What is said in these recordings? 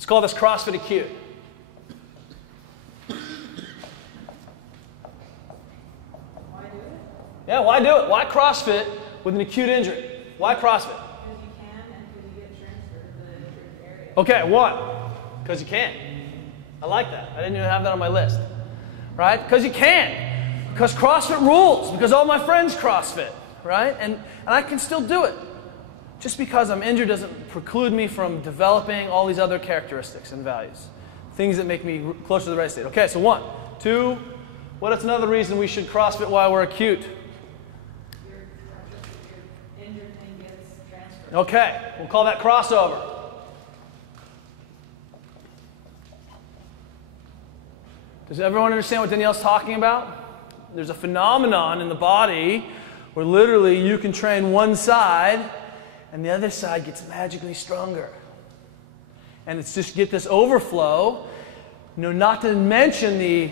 Let's call this CrossFit acute. Why do it? Yeah, why do it? Why CrossFit with an acute injury? Why CrossFit? Because you can and because you get transferred to the injured area. Okay, one, because you can. I like that. I didn't even have that on my list. Right? Because you can. Because CrossFit rules. Because all my friends CrossFit. Right? And I can still do it. Just because I'm injured doesn't preclude me from developing all these other characteristics and values. Things that make me closer to the right state. Okay, so one. Two, what is another reason we should CrossFit while we're acute? Your injured thing gets transferred. Okay, we'll call that crossover. Does everyone understand what Danielle's talking about? There's a phenomenon in the body where literally you can train one side and the other side gets magically stronger. And it's just get this overflow, not to mention the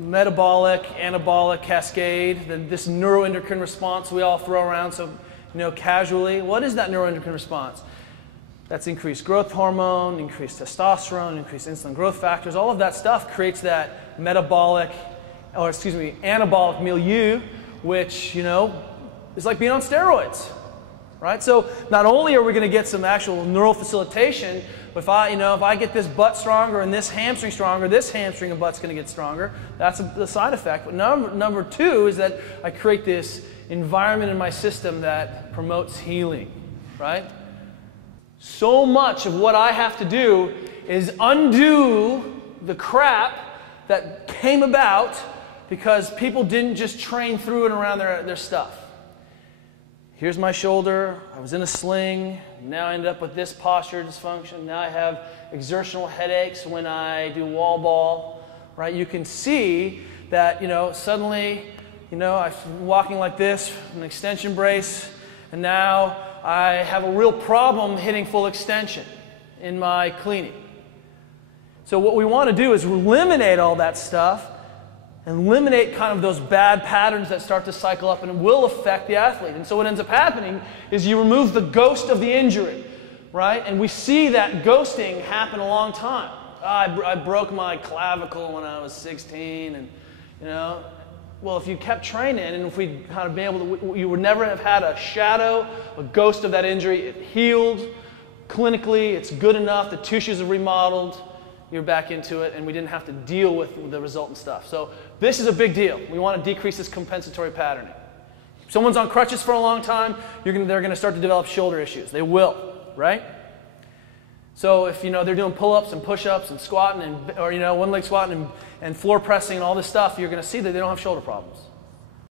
metabolic, anabolic cascade, this neuroendocrine response we all throw around so casually. What is that neuroendocrine response? That's increased growth hormone, increased testosterone, increased insulin growth factors. All of that stuff creates that anabolic milieu, which, is like being on steroids. Right? So not only are we going to get some actual neural facilitation, but if I get this butt stronger and this hamstring stronger, this hamstring and butt's going to get stronger. That's the side effect. But number two is that I create this environment in my system that promotes healing. Right? So much of what I have to do is undo the crap that came about because people didn't just train through and around their stuff. Here's my shoulder, I was in a sling, now I end up with this posture dysfunction, now I have exertional headaches when I do wall ball, right? You can see that, suddenly, I'm walking like this, an extension brace, and now I have a real problem hitting full extension in my cleaning. So what we want to do is eliminate all that stuff, eliminate kind of those bad patterns that start to cycle up and will affect the athlete. And so what ends up happening is you remove the ghost of the injury, right? And we see that ghosting happen a long time. I broke my clavicle when I was 16, and well, if you kept training and if we kind of been able to, you would never have had a shadow, a ghost of that injury. It healed clinically. It's good enough. The tissues are remodeled. You're back into it, and we didn't have to deal with the resultant stuff. So this is a big deal. We want to decrease this compensatory patterning. If someone's on crutches for a long time, they're going to start to develop shoulder issues. They will, right? So if they're doing pull-ups and push-ups and squatting or one leg squatting and floor pressing and all this stuff, you're going to see that they don't have shoulder problems.